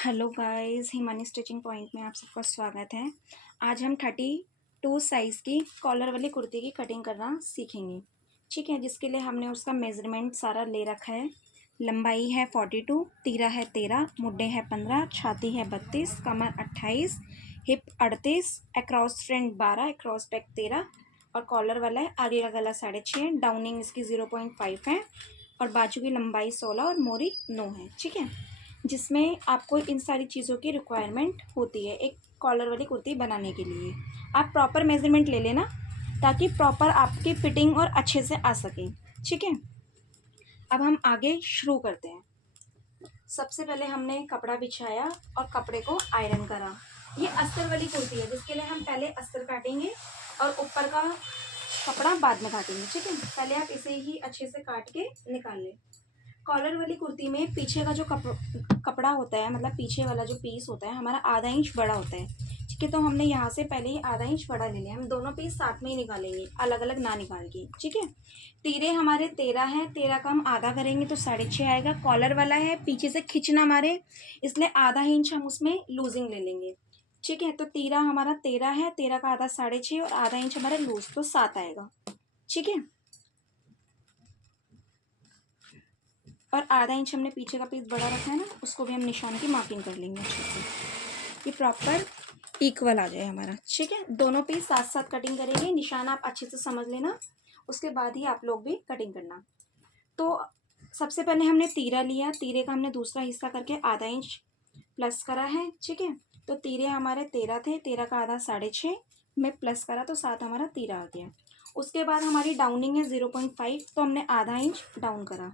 Hello guys, Himani stitching point में आप सबका स्वागत है। आज हम 32 साइज़ की कॉलर वाली कुर्ती की कटिंग करना सीखेंगे। ठीक है, जिसके लिए हमने उसका मेज़रमेंट सारा ले रखा है। लंबाई है 42, तीरा है 13, मुड्डे है 15, छाती है 32, कमर 28, hip 38, across front 12, across back 13 और कॉलर वाला है। आगे का गला 6.5, डाउनिंग इसकी 0.5 है और बाजू की लंबाई 16 और मोरी 9 है। ठीक है, जिसमें आपको इन सारी चीज़ों की रिक्वायरमेंट होती है एक कॉलर वाली कुर्ती बनाने के लिए। आप प्रॉपर मेजरमेंट ले लेना ताकि प्रॉपर आपकी फिटिंग और अच्छे से आ सके। ठीक है, अब हम आगे शुरू करते हैं। सबसे पहले हमने कपड़ा बिछाया और कपड़े को आयरन करा। ये अस्तर वाली कुर्ती है जिसके लिए हम पहले अस्तर काटेंगे और ऊपर का कपड़ा बाद में काटेंगे। ठीक है, पहले आप इसे ही अच्छे से काट के निकाल लें। कॉलर वाली कुर्ती में पीछे का जो कपड़ा होता है, मतलब पीछे वाला जो पीस होता है हमारा आधा इंच बड़ा होता है। ठीक है, तो हमने यहाँ से पहले ही आधा इंच बड़ा ले लिया। हम दोनों पीस साथ में ही निकालेंगे, अलग अलग ना निकाल के। ठीक है, तीरे हमारे 13 हैं, 13 का हम आधा करेंगे तो 6.5 आएगा। कॉलर वाला है, पीछे से खींचना हमारे, इसलिए आधा इंच हम उसमें लूजिंग ले लेंगे। ठीक है, तो तीरा हमारा 13 है, 13 का आधा 6.5 और आधा इंच हमारा लूज, तो 7 आएगा। ठीक है, और आधा इंच हमने पीछे का पीस बड़ा रखा है ना, उसको भी हम निशान की मार्किंग कर लेंगे अच्छे से, ये प्रॉपर इक्वल आ जाए हमारा। ठीक है, दोनों पीस साथ साथ कटिंग करेंगे। निशान आप अच्छे से समझ लेना, उसके बाद ही आप लोग भी कटिंग करना। तो सबसे पहले हमने तीरा लिया, तीरे का हमने दूसरा हिस्सा करके आधा इंच प्लस करा है। ठीक है, तो तीरे हमारे 13 थे, 13 का आधा 6.5 में प्लस करा तो 7 हमारा तीरा आ गया। उसके बाद हमारी डाउनिंग है 0.5, तो हमने आधा इंच डाउन करा।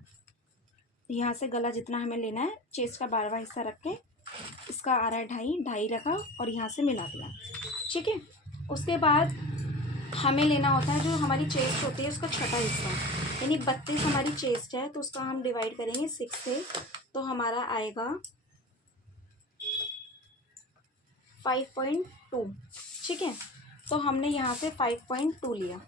यहाँ से गला जितना हमें लेना है, चेस्ट का 12वां हिस्सा रख के इसका आ रहा है 2.5 रखा और यहाँ से मिला दिया। ठीक है, उसके बाद हमें लेना होता है जो हमारी चेस्ट होती है उसका छठा हिस्सा, यानी 32 हमारी चेस्ट है तो उसका हम डिवाइड करेंगे 6 से, तो हमारा आएगा 5.2। ठीक है, तो हमने यहाँ से 5.2 लिया।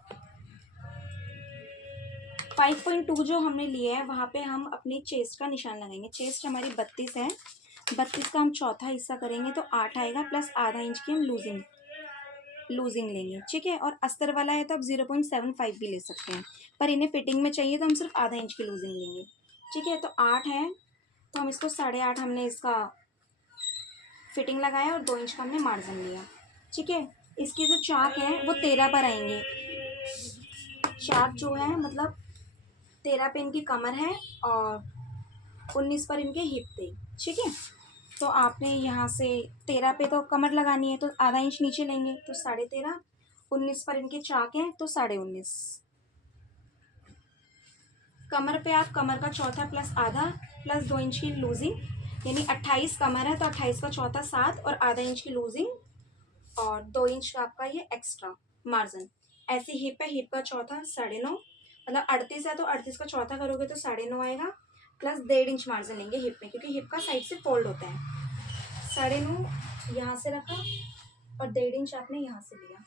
5.2 जो हमने लिया है वहाँ पे हम अपनी चेस्ट का निशान लगाएंगे। चेस्ट हमारी 32 है, 32 का हम चौथा हिस्सा करेंगे तो 8 आएगा, प्लस आधा इंच की हम लूजिंग लेंगे। ठीक है, और अस्तर वाला है तो आप 0.75 भी ले सकते हैं, पर इन्हें फिटिंग में चाहिए तो हम सिर्फ आधा इंच की लूजिंग लेंगे। ठीक है, तो 8 है तो हम इसको 8.5 हमने इसका फिटिंग लगाया और 2 इंच का हमने मार्जिन लिया। ठीक है, इसके जो चाक हैं वो 13 पर आएंगे। चाक जो है मतलब 13 पे इनकी कमर है और 19 पर इनके हिप थे। ठीक है, तो आपने यहाँ से 13 पे तो कमर लगानी है तो आधा इंच नीचे लेंगे तो 13.5, 19 पर इनके चाक हैं तो 19.5। कमर पे आप कमर का चौथा प्लस आधा प्लस 2 इंच की लूजिंग, यानी 28 कमर है तो 28 का चौथा 7 और आधा इंच की लूजिंग और 2 इंच का आपका ये एक्स्ट्रा मार्जिन। ऐसी हिप है, हिप का चौथा 9.5, मतलब 38 है तो 38 का चौथा करोगे तो 9.5 आएगा, प्लस 1.5 इंच मार्जिन लेंगे हिप में क्योंकि हिप का साइड से फोल्ड होता है। 9.5 यहाँ से रखा और 1.5 इंच आपने यहाँ से लिया,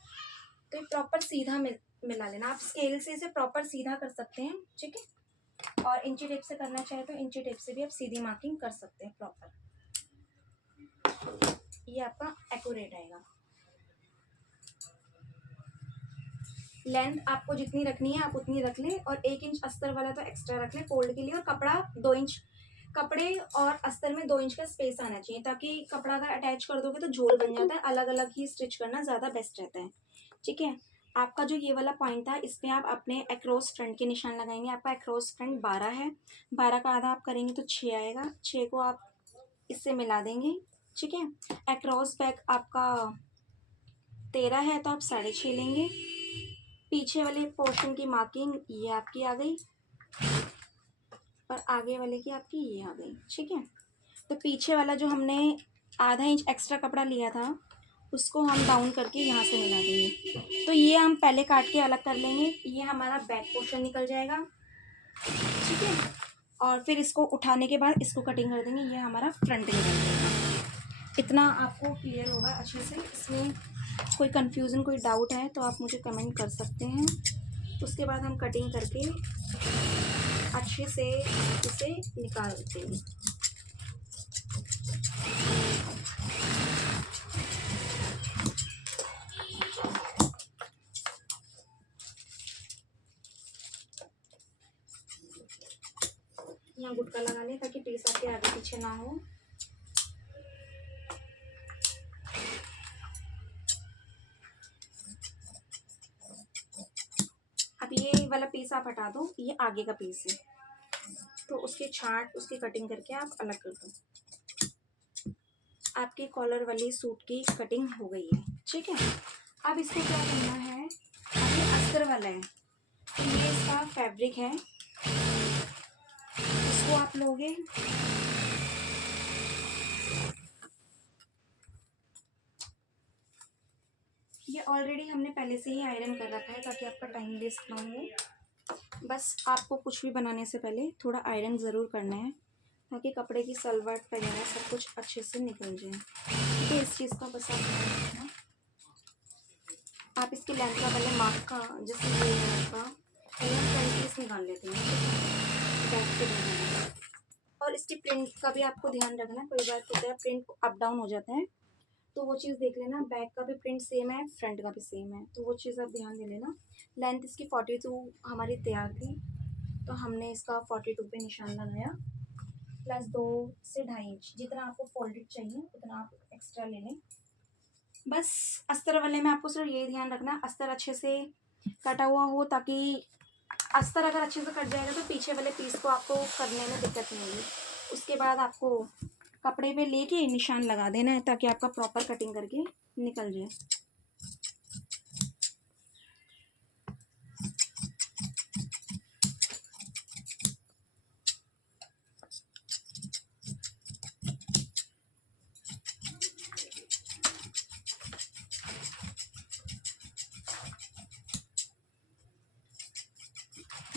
तो ये प्रॉपर सीधा मिला लेना। आप स्केल से इसे प्रॉपर सीधा कर सकते हैं। ठीक है, और इंची टेप से करना चाहे तो इंची टेप से भी आप सीधी मार्किंग कर सकते हैं प्रॉपर, ये आपका एक्यूरेट आएगा। लेंथ आपको जितनी रखनी है आप उतनी रख लें और 1 इंच अस्तर वाला तो एक्स्ट्रा रख लें फोल्ड के लिए, और कपड़ा 2 इंच, कपड़े और अस्तर में 2 इंच का स्पेस आना चाहिए ताकि कपड़ा अगर अटैच कर दोगे तो झोल बन जाता है। अलग अलग ही स्टिच करना ज़्यादा बेस्ट रहता है। ठीक है, आपका जो ये वाला पॉइंट था इसमें आप अपने अक्रॉस फ्रंट के निशान लगाएंगे। आपका अक्रॉस फ्रंट 12 है, 12 का आधा आप करेंगे तो 6 आएगा, 6 को आप इससे मिला देंगे। ठीक है, अक्रॉस बैक आपका 13 है तो आप 6.5 लेंगे। पीछे वाले पोर्शन की मार्किंग ये आपकी आ गई और आगे वाले की आपकी ये आ गई। ठीक है, तो पीछे वाला जो हमने आधा इंच एक्स्ट्रा कपड़ा लिया था उसको हम डाउन करके यहाँ से मिला देंगे, तो ये हम पहले काट के अलग कर लेंगे। ये हमारा बैक पोर्शन निकल जाएगा। ठीक है, और फिर इसको उठाने के बाद इसको कटिंग कर देंगे, ये हमारा फ्रंट निकल जाएगा। इतना आपको क्लियर होगा अच्छे से। इसमें कोई कन्फ्यूज़न कोई डाउट है तो आप मुझे कमेंट कर सकते हैं। उसके बाद हम कटिंग करके अच्छे से इसे निकाल देंगे। में गुटका लगा लें ताकि पीस आपके आगे पीछे ना हो। अब ये वाला पीस आप हटा दो, ये आगे का पीस है, तो उसकी छांट उसकी कटिंग करके आप अलग कर दो। आपकी कॉलर वाली सूट की कटिंग हो गई है, ठीक है। अब इसको क्या करना है, अब ये अस्तर वाला है, तो ये इसका फैब्रिक है, इसको आप लोगे, ये ऑलरेडी हमने पहले से ही आयरन कर रखा है ताकि आपका टाइम वेस्ट ना हो। बस आपको कुछ भी बनाने से पहले थोड़ा आयरन ज़रूर करना है ताकि कपड़े की सलवट वगैरह सब कुछ अच्छे से निकल जाए। तो इस चीज़ का बस आप ध्यान रखना। आप इसके लेंथ का पहले मार्क का, जैसे ये है आपका, पहले हम फ्रंट पीस निकाल लेते हैं, बैक से निकालना। और इसकी प्रिंट का भी आपको ध्यान रखना, कोई बार होता है प्रिंट अप डाउन हो जाता है, तो वो चीज़ देख लेना। बैक का भी प्रिंट सेम है, फ्रंट का भी सेम है, तो वो चीज़ आप ध्यान दे लेना। लेंथ इसकी 42 हमारी तैयार थी, तो हमने इसका 42 पे निशान लगाया, प्लस 2 से 2.5 इंच, जितना आपको फोल्डेड चाहिए उतना आप एक्स्ट्रा ले लें। बस अस्तर वाले में आपको सिर्फ ये ध्यान रखना, अस्तर अच्छे से कटा हुआ हो, ताकि अस्तर अगर अच्छे से कट जाएगा तो पीछे वाले पीस को आपको करने में दिक्कत नहीं होगी। उसके बाद आपको कपड़े पे लेके निशान लगा देना है ताकि आपका प्रॉपर कटिंग करके निकल जाए।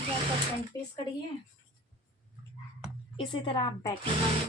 आपका फ्रंट पीस कट गया है, इसी तरह आप बैक निकालें।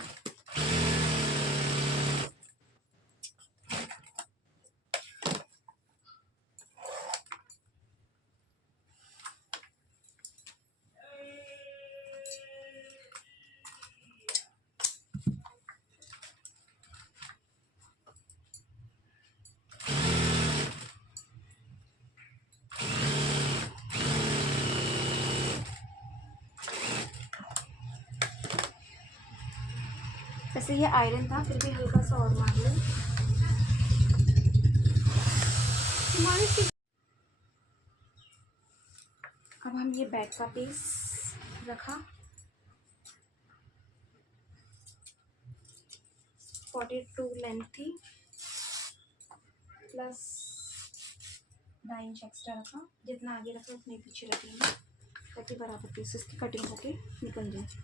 वैसे ये आयरन था, फिर भी हल्का सा और मार लो। अब हम ये बैक का पीस रखा, 42 लेंथ थी, प्लस 2.5 इंच एक्स्ट्रा रखा, जितना आगे रखा उतने पीछे रखेंगे ताकि बराबर पीसेस की कटिंग होके निकल जाए।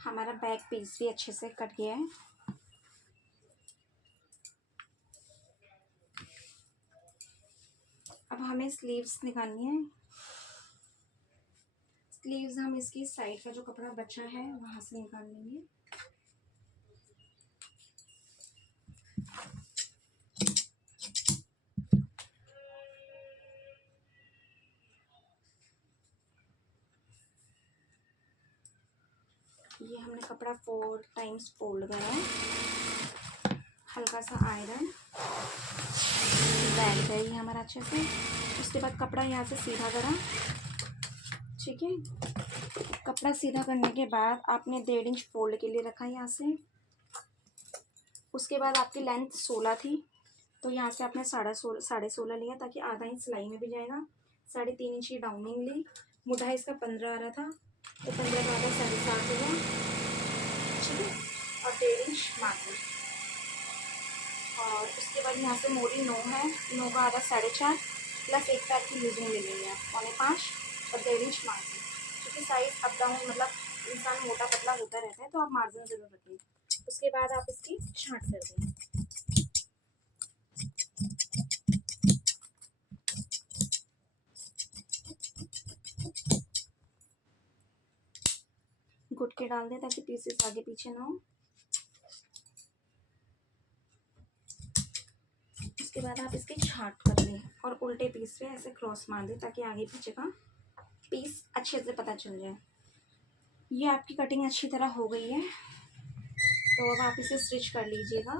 हमारा बैक पीस भी अच्छे से कट गया है। अब हमें स्लीव्स निकालनी है। स्लीव्स हम इसकी साइड का जो कपड़ा बचा है वहाँ से निकाल लेंगे। ये हमने कपड़ा 4 टाइम्स फोल्ड करा है, हल्का सा आयरन, बैठ गया ये हमारा अच्छे से। उसके बाद कपड़ा यहाँ से सीधा करा, ठीक है। कपड़ा सीधा करने के बाद आपने 1.5 इंच फोल्ड के लिए रखा यहाँ से। उसके बाद आपकी लेंथ 16 थी, तो यहाँ से आपने 16.5 लिया ताकि आधा इंच सिलाई में भी जाएगा। 3.5 इंच की डाउनिंग ली। मुढ़ा इसका 15 आ रहा था, तो 15 का आधा 7.5 हुआ, ठीक है। और 1.5 इंच मार्जिन, और उसके बाद यहाँ से मोरी 9 है, 9 का आधा 4.5, प्लस एक पैर की लूजिंग ले लेंगे आप 4.5 और 1.5 इंच मार्जिन, क्योंकि साइज अप डाउन मतलब इंसान मोटा पतला होता रहता है, तो आप मार्जिन ज़रूर रखें। उसके बाद आप इसकी छांट कर दें। के डाल दें ताकि पीसेस आगे पीछे ना हो। उसके बाद आप इसकी छाट कर लें और उल्टे पीस पे ऐसे क्रॉस मार दें ताकि आगे पीछे का पीस अच्छे से पता चल जाए। ये आपकी कटिंग अच्छी तरह हो गई है, तो अब आप इसे स्टिच कर लीजिएगा।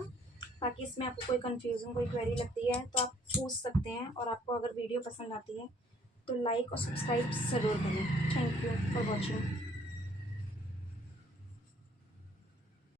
बाकी इसमें आपको कोई कन्फ्यूज़न, कोई क्वेरी लगती है तो आप पूछ सकते हैं, और आपको अगर वीडियो पसंद आती है तो लाइक और सब्सक्राइब ज़रूर करें। Thank you for watching.